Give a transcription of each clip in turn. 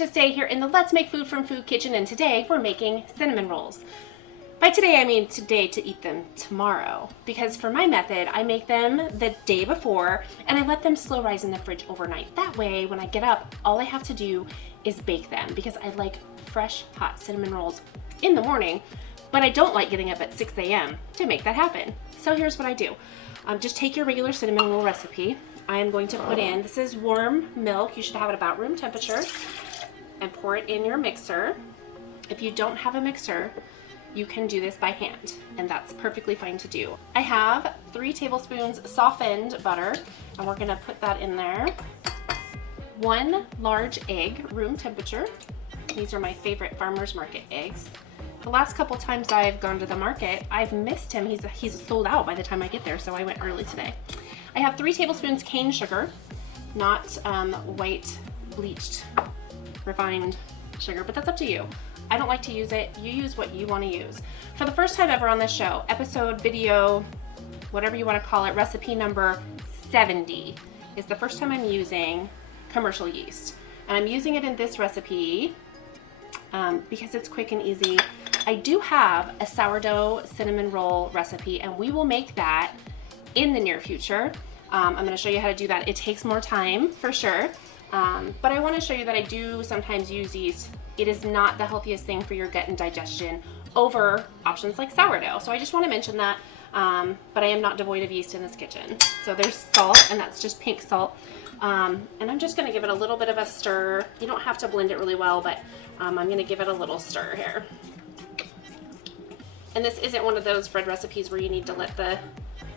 delicious day here in the Let's Make Food from Food kitchen, and today we're making cinnamon rolls. By today, I mean today to eat them tomorrow, because for my method, I make them the day before and I let them slow rise in the fridge overnight. That way, when I get up, all I have to do is bake them, because I like fresh, hot cinnamon rolls in the morning, but I don't like getting up at 6 a.m. to make that happen. So here's what I do. Just take your regular cinnamon roll recipe. I am going to put in, this is warm milk, you should have it about room temperature, and pour it in your mixer. If you don't have a mixer, you can do this by hand, and that's perfectly fine to do. I have 3 tablespoons softened butter, and we're gonna put that in there. 1 large egg, room temperature. These are my favorite farmer's market eggs. The last couple times I've gone to the market, I've missed him. He's sold out by the time I get there, so I went early today. I have 3 tablespoons cane sugar, not white bleached refined sugar, but that's up to you. I don't like to use it. You use what you want to use. For the first time ever on this show, episode, video, whatever you want to call it, recipe number 70 is the first time I'm using commercial yeast. And I'm using it in this recipe because it's quick and easy. I do have a sourdough cinnamon roll recipe, and we will make that in the near future. I'm going to show you how to do that. It takes more time for sure, but I want to show you that I do sometimes use yeast. It is not the healthiest thing for your gut and digestion over options like sourdough. So I just want to mention that, but I am not devoid of yeast in this kitchen. So there's salt, and that's just pink salt. And I'm just going to give it a little bit of a stir. You don't have to blend it really well, but I'm going to give it a little stir here. And this isn't one of those bread recipes where you need to let the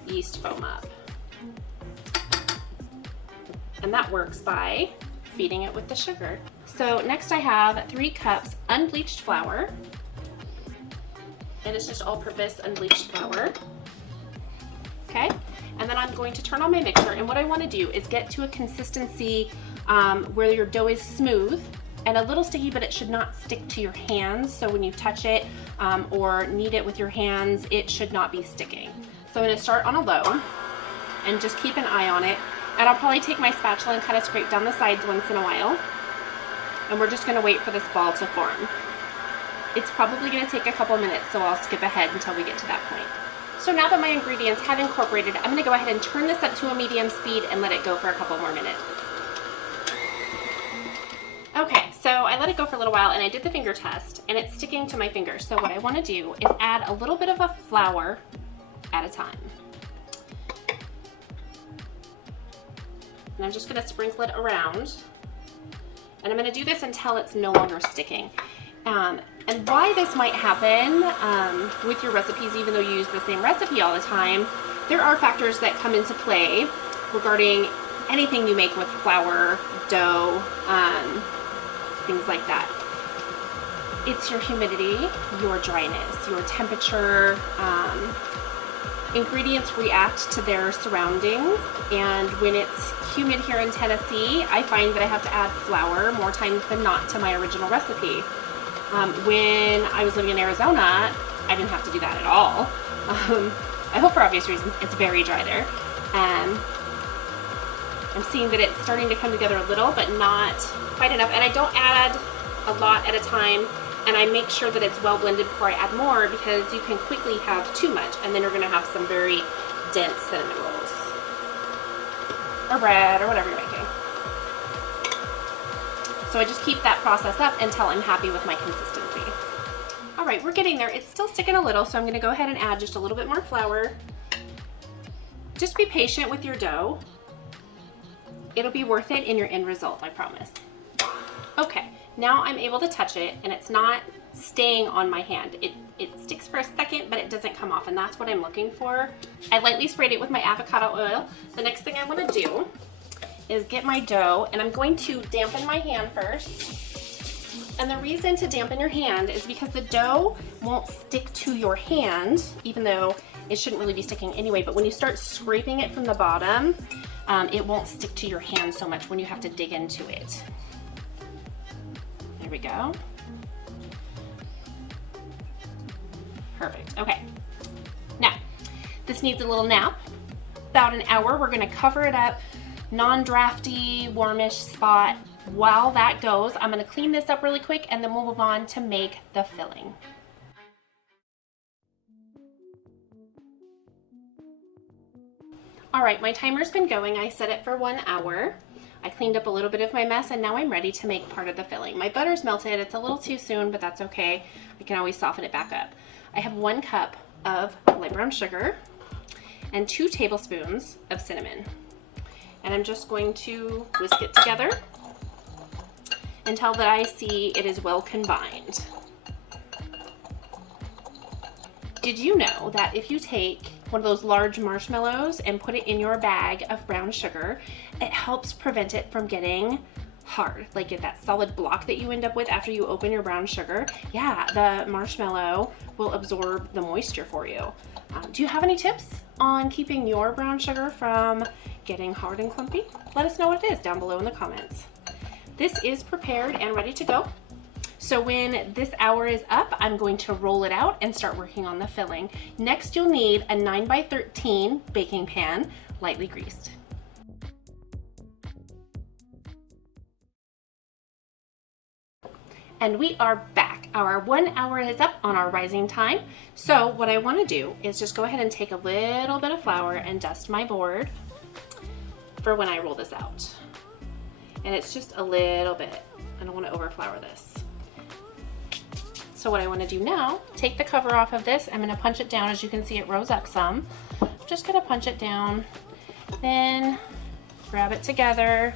yeast foam up. And that works by feeding it with the sugar. So next I have 3 cups unbleached flour. And it's just all-purpose unbleached flour. Okay? And then I'm going to turn on my mixer, and what I want to do is get to a consistency where your dough is smooth and a little sticky, but it should not stick to your hands. So when you touch it or knead it with your hands, it should not be sticking. So I'm going to start on a low and just keep an eye on it. And I'll probably take my spatula and kind of scrape down the sides once in a while. And we're just going to wait for this ball to form. It's probably going to take a couple minutes, so I'll skip ahead until we get to that point. So now that my ingredients have incorporated, I'm going to go ahead and turn this up to a medium speed and let it go for a couple more minutes. Okay, so I let it go for a little while, and I did the finger test, and it's sticking to my fingers. So what I want to do is add a little bit of a flour at a time. And I'm just going to sprinkle it around. And I'm going to do this until it's no longer sticking. And why this might happen with your recipes, even though you use the same recipe all the time, there are factors that come into play regarding anything you make with flour, dough, things like that. It's your humidity, your dryness, your temperature. Ingredients react to their surroundings, and when it's humid here in Tennessee, I find that I have to add flour more times than not to my original recipe. When I was living in Arizona, I didn't have to do that at all. I hope for obvious reasons. It's very dry there. I'm seeing that it's starting to come together a little, but not quite enough. And I don't add a lot at a time, and I make sure that it's well blended before I add more, because you can quickly have too much, and then you're going to have some very dense cinnamon rolls. Or bread, or whatever you're making. So I just keep that process up until I'm happy with my consistency. All right, we're getting there. It's still sticking a little, so I'm going to go ahead and add just a little bit more flour. Just be patient with your dough. It'll be worth it in your end result, I promise. Okay, now I'm able to touch it, and it's not staying on my hand. It sticks for a second, but it doesn't come off, and that's what I'm looking for. I lightly sprayed it with my avocado oil. The next thing I want to do is get my dough, and I'm going to dampen my hand first. And the reason to dampen your hand is because the dough won't stick to your hand, even though it shouldn't really be sticking anyway, but when you start scraping it from the bottom, it won't stick to your hand so much when you have to dig into it. There we go. Perfect. Okay. Now, this needs a little nap. About an hour, we're going to cover it up, non-drafty, warmish spot, While that goes, I'm gonna clean this up really quick and then we'll move on to make the filling. All right, my timer's been going. I set it for 1 hour. I cleaned up a little bit of my mess and now I'm ready to make part of the filling. My butter's melted. It's a little too soon, but that's okay. I can always soften it back up. I have 1 cup of light brown sugar and 2 tablespoons of cinnamon. And I'm just going to whisk it together until that I see it is well combined. Did you know that if you take one of those large marshmallows and put it in your bag of brown sugar, it helps prevent it from getting hard, like get that solid block that you end up with after you open your brown sugar? Yeah, the marshmallow will absorb the moisture for you. Do you have any tips on keeping your brown sugar from getting hard and clumpy? Let us know what it is down below in the comments. This is prepared and ready to go. So when this hour is up, I'm going to roll it out and start working on the filling. Next, you'll need a 9x13 baking pan, lightly greased. And we are back. Our 1 hour is up on our rising time. So what I want to do is just go ahead and take a little bit of flour and dust my board for when I roll this out. And it's just a little bit. I don't want to overflour this. So what I want to do now, take the cover off of this. I'm going to punch it down. As you can see, it rose up some. I'm just going to punch it down, then grab it together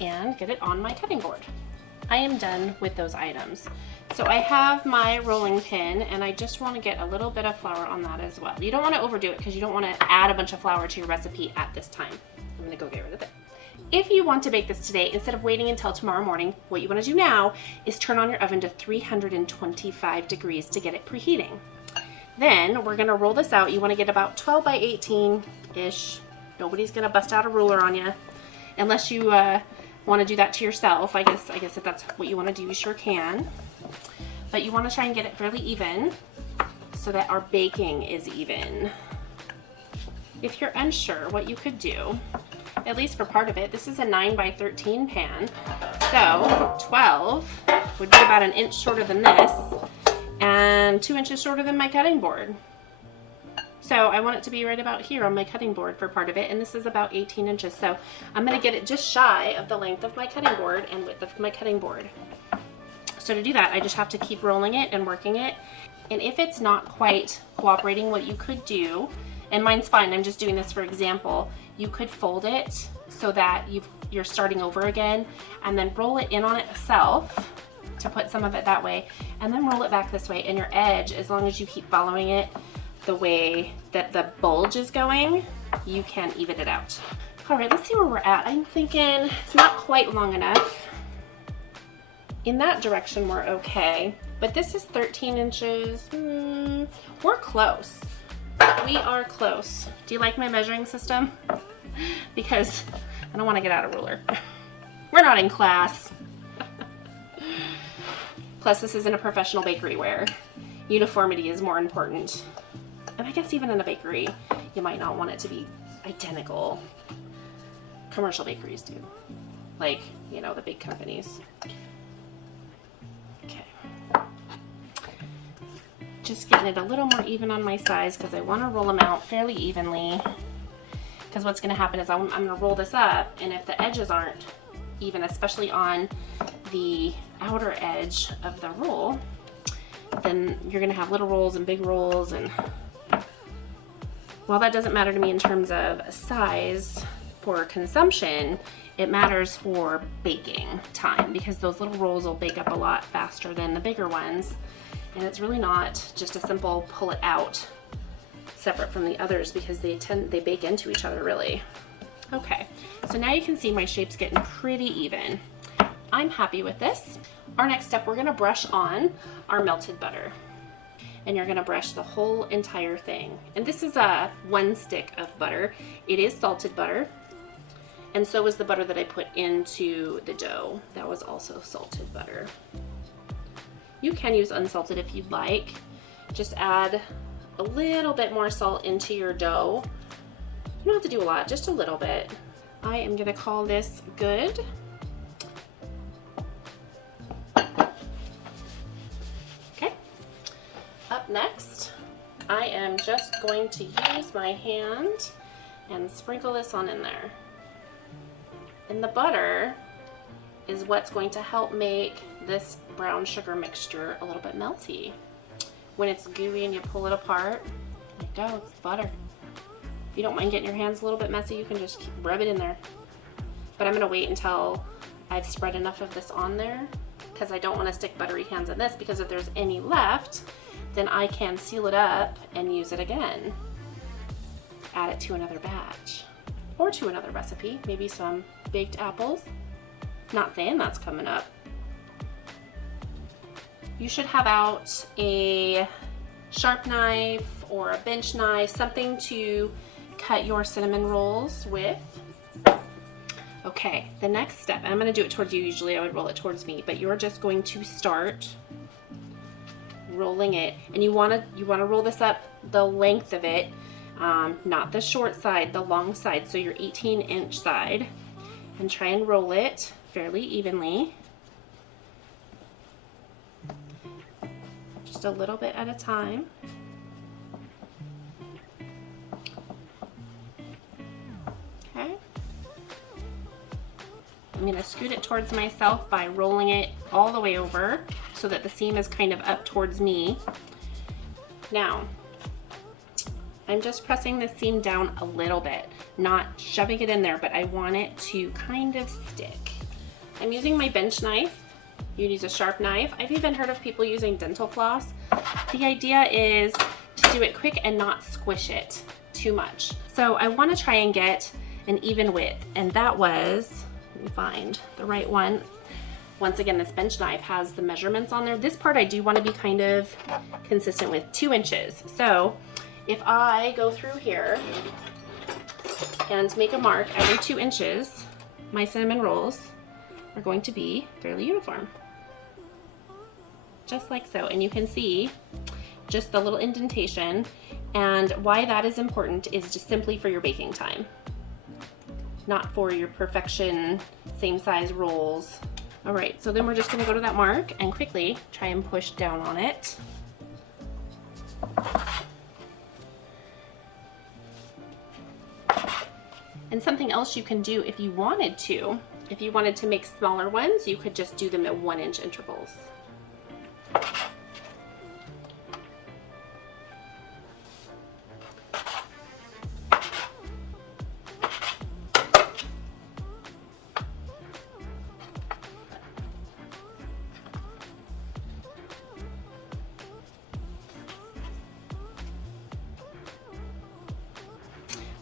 and get it on my cutting board. I am done with those items. So I have my rolling pin and I just want to get a little bit of flour on that as well. You don't want to overdo it because you don't want to add a bunch of flour to your recipe at this time. I'm going to go get rid of it. If you want to bake this today, instead of waiting until tomorrow morning, what you want to do now is turn on your oven to 325 degrees to get it preheating. Then we're going to roll this out. You want to get about 12 by 18-ish. Nobody's going to bust out a ruler on you unless you want to do that to yourself. I guess if that's what you want to do, you sure can. But you want to try and get it fairly even so that our baking is even. If you're unsure, what you could do, at least for part of it, this is a 9x13 pan, so 12 would be about 1 inch shorter than this and 2 inches shorter than my cutting board. So I want it to be right about here on my cutting board for part of it, and this is about 18 inches, so I'm going to get it just shy of the length of my cutting board and width of my cutting board. So to do that, I just have to keep rolling it and working it, and if it's not quite cooperating, what you could do, and mine's fine, I'm just doing this for example, you could fold it so that you're starting over again and then roll it in on itself to put some of it that way and then roll it back this way, and your edge, as long as you keep following it the way that the bulge is going, you can even it out. All right, let's see where we're at. I'm thinking it's not quite long enough. In that direction we're okay, but this is 13 inches. We're close. We are close. Do you like my measuring system? Because I don't want to get out a ruler. We're not in class. Plus, this isn't a professional bakery where uniformity is more important. And I guess even in a bakery, you might not want it to be identical. Commercial bakeries do. Like, you know, the big companies. Okay. Just getting it a little more even on my size because I want to roll them out fairly evenly. Because what's going to happen is I'm going to roll this up, and if the edges aren't even, especially on the outer edge of the roll, then you're going to have little rolls and big rolls, and while that doesn't matter to me in terms of size for consumption, it matters for baking time because those little rolls will bake up a lot faster than the bigger ones. And it's really not just a simple pull it out separate from the others because they bake into each other really. Okay, so now you can see my shape's getting pretty even. I'm happy with this. Our next step, we're gonna brush on our melted butter. And you're gonna brush the whole entire thing. And this is a 1 stick of butter. It is salted butter. And so was the butter that I put into the dough. That was also salted butter. You can use unsalted if you'd like. Just add a little bit more salt into your dough. You don't have to do a lot, just a little bit. I am gonna call this good. going to use my hand and sprinkle this on in there. And the butter is what's going to help make this brown sugar mixture a little bit melty. When it's gooey and you pull it apart, there you go, it's butter. If you don't mind getting your hands a little bit messy, you can just rub it in there. But I'm gonna wait until I've spread enough of this on there, because I don't want to stick buttery hands in this, because if there's any left, then I can seal it up and use it again. Add it to another batch or to another recipe, maybe some baked apples. Not saying that's coming up. You should have out a sharp knife or a bench knife, something to cut your cinnamon rolls with. Okay, the next step, I'm gonna do it towards you. Usually I would roll it towards me, but you're just going to start rolling it. And you wanna roll this up the length of it, not the short side, the long side, so your 18-inch side, and try and roll it fairly evenly. Just a little bit at a time. Okay. I'm going to scoot it towards myself by rolling it all the way over so that the seam is kind of up towards me. Now, I'm just pressing the seam down a little bit, not shoving it in there, but I want it to kind of stick. I'm using my bench knife. You use a sharp knife. I've even heard of people using dental floss. The idea is to do it quick and not squish it too much. So I want to try and get an even width, and that was, let me find the right one. Once again, this bench knife has the measurements on there. This part I do want to be kind of consistent with, 2 inches. So if I go through here and make a mark every 2 inches, my cinnamon rolls are going to be fairly uniform. Just like so. And you can see just the little indentation. And why that is important is just simply for your baking time, not for your perfection, same size rolls. All right, so then we're just gonna go to that mark and quickly try and push down on it. And something else you can do if you wanted to make smaller ones, you could just do them at 1-inch intervals.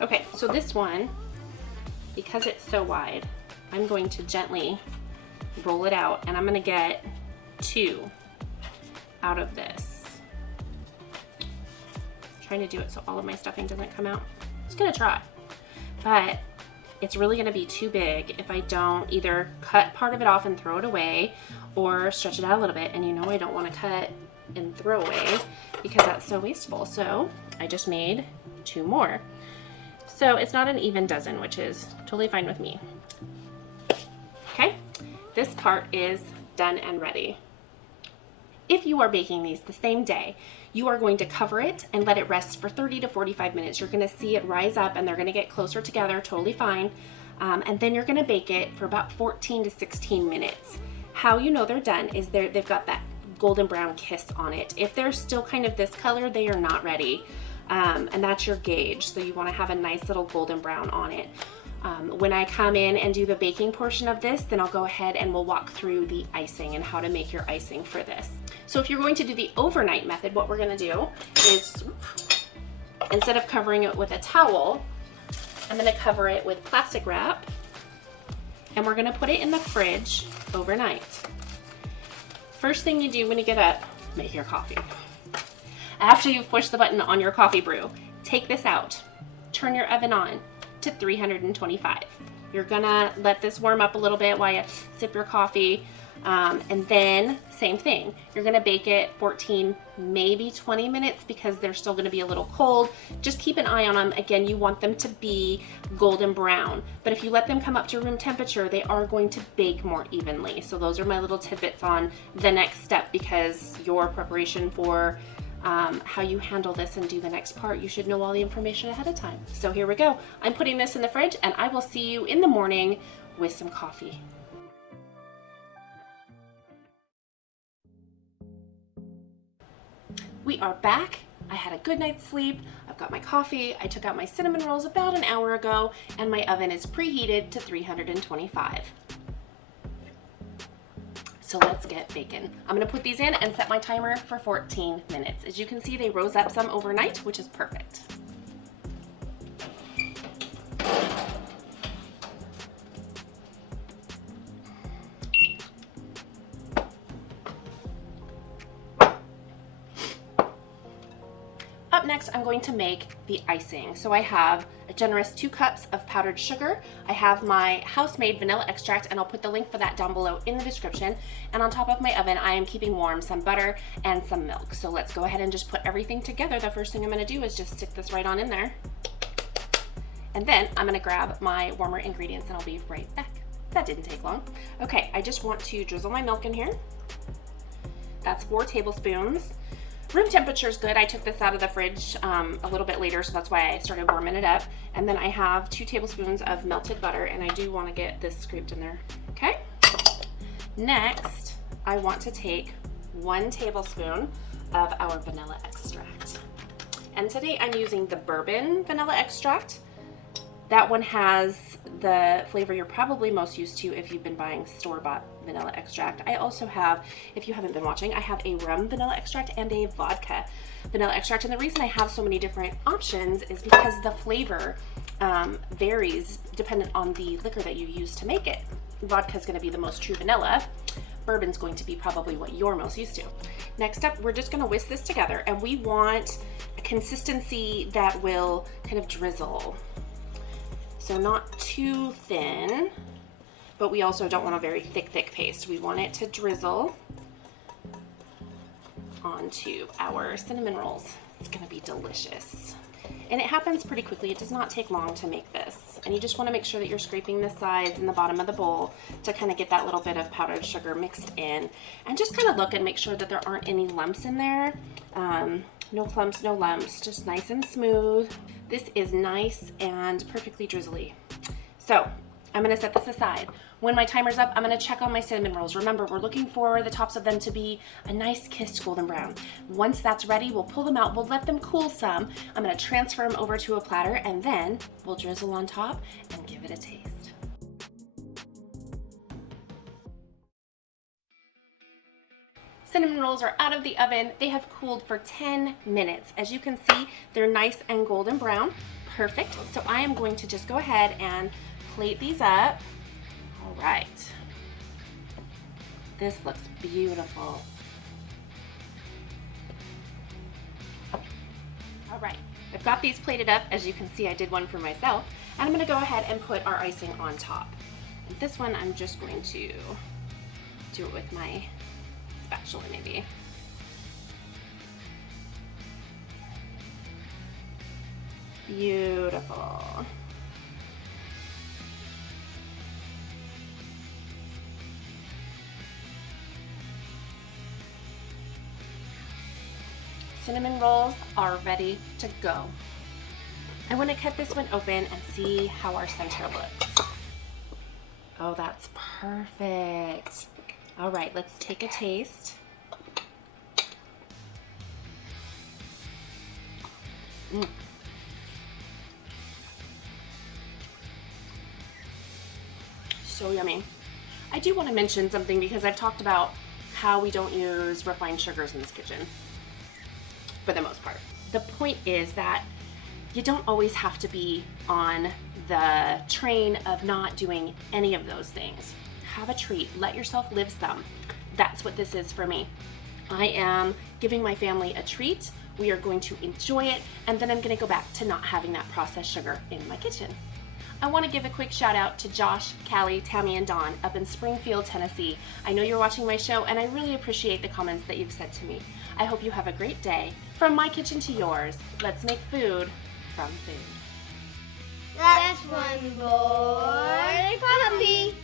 Okay, so this one, because it's so wide, I'm going to gently roll it out, and I'm gonna get 2 out of this. I'm trying to do it so all of my stuffing doesn't come out. I'm just gonna try, but it's really gonna be too big if I don't either cut part of it off and throw it away, or stretch it out a little bit. And you know I don't wanna cut and throw away because that's so wasteful. So I just made 2 more. So it's not an even dozen, which is totally fine with me. Okay, this part is done and ready. If you are baking these the same day, you are going to cover it and let it rest for 30 to 45 minutes. You're gonna see it rise up and they're gonna get closer together, totally fine. And then you're gonna bake it for about 14 to 16 minutes. How you know they're done is they've got that golden brown kiss on it. If they're still kind of this color, they are not ready. And that's your gauge. So you want to have a nice little golden brown on it. When I come in and do the baking portion of this, then I'll go ahead and we'll walk through the icing and how to make your icing for this. So if you're going to do the overnight method, what we're going to do is, instead of covering it with a towel, I'm going to cover it with plastic wrap, and we're going to put it in the fridge overnight. First thing you do when you get up, make your coffee. After you've pushed the button on your coffee brew, take this out, turn your oven on to 325. You're gonna let this warm up a little bit while you sip your coffee, and then same thing. You're gonna bake it 14, maybe 20 minutes because they're still gonna be a little cold. Just keep an eye on them. Again, you want them to be golden brown, but if you let them come up to room temperature, they are going to bake more evenly. So those are my little tidbits on the next step, because your preparation for how you handle this and do the next part, you should know all the information ahead of time. So here we go. I'm putting this in the fridge and I will see you in the morning with some coffee. We are back. I had a good night's sleep. I've got my coffee. I took out my cinnamon rolls about an hour ago and my oven is preheated to 325. So let's get baking. I'm gonna put these in and set my timer for 14 minutes. As you can see, they rose up some overnight, which is perfect. Up next, I'm going to make the icing. So I have a generous 2 cups of powdered sugar. I have my house-made vanilla extract, and I'll put the link for that down below in the description. And on top of my oven, I am keeping warm some butter and some milk. So let's go ahead and just put everything together. The first thing I'm gonna do is just stick this right on in there. And then I'm gonna grab my warmer ingredients and I'll be right back. That didn't take long. Okay, I just want to drizzle my milk in here. That's 4 tablespoons. Room temperature is good. I took this out of the fridge a little bit later, so that's why I started warming it up. And then I have 2 tablespoons of melted butter, and I do want to get this scraped in there. Okay. Next, I want to take 1 tablespoon of our vanilla extract. And today I'm using the bourbon vanilla extract. That one has the flavor you're probably most used to if you've been buying store-bought vanilla extract. I also have, if you haven't been watching, I have a rum vanilla extract and a vodka vanilla extract. And the reason I have so many different options is because the flavor varies dependent on the liquor that you use to make it. Vodka is going to be the most true vanilla. Bourbon's going to be probably what you're most used to. Next up, we're just going to whisk this together, and we want a consistency that will kind of drizzle. So not too thin, but we also don't want a very thick paste. We want it to drizzle onto our cinnamon rolls. It's gonna be delicious. And it happens pretty quickly. It does not take long to make this. And you just wanna make sure that you're scraping the sides and the bottom of the bowl to kind of get that little bit of powdered sugar mixed in. And just kind of look and make sure that there aren't any lumps in there. No clumps, no lumps, just nice and smooth. This is nice and perfectly drizzly. So I'm gonna set this aside. When my timer's up, I'm gonna check on my cinnamon rolls. Remember, we're looking for the tops of them to be a nice kissed golden brown. Once that's ready, we'll pull them out, we'll let them cool some. I'm gonna transfer them over to a platter, and then we'll drizzle on top and give it a taste. Cinnamon rolls are out of the oven. They have cooled for 10 minutes. As you can see, they're nice and golden brown. Perfect. So I am going to just go ahead and plate these up. All right. This looks beautiful. All right. I've got these plated up. As you can see, I did one for myself. And I'm going to go ahead and put our icing on top. And this one, I'm just going to do it with my spatula maybe. Beautiful. Cinnamon rolls are ready to go. I want to cut this one open and see how our center looks. Oh, that's perfect. All right, let's take a taste. So yummy. I do want to mention something because I've talked about how we don't use refined sugars in this kitchen for the most part. The point is that you don't always have to be on the train of not doing any of those things. Have a treat, let yourself live some. That's what this is for me. I am giving my family a treat. We are going to enjoy it, and then I'm gonna go back to not having that processed sugar in my kitchen. I wanna give a quick shout out to Josh, Callie, Tammy, and Dawn up in Springfield, Tennessee. I know you're watching my show, and I really appreciate the comments that you've said to me. I hope you have a great day. From my kitchen to yours, let's make food from food. That's one boy puppy.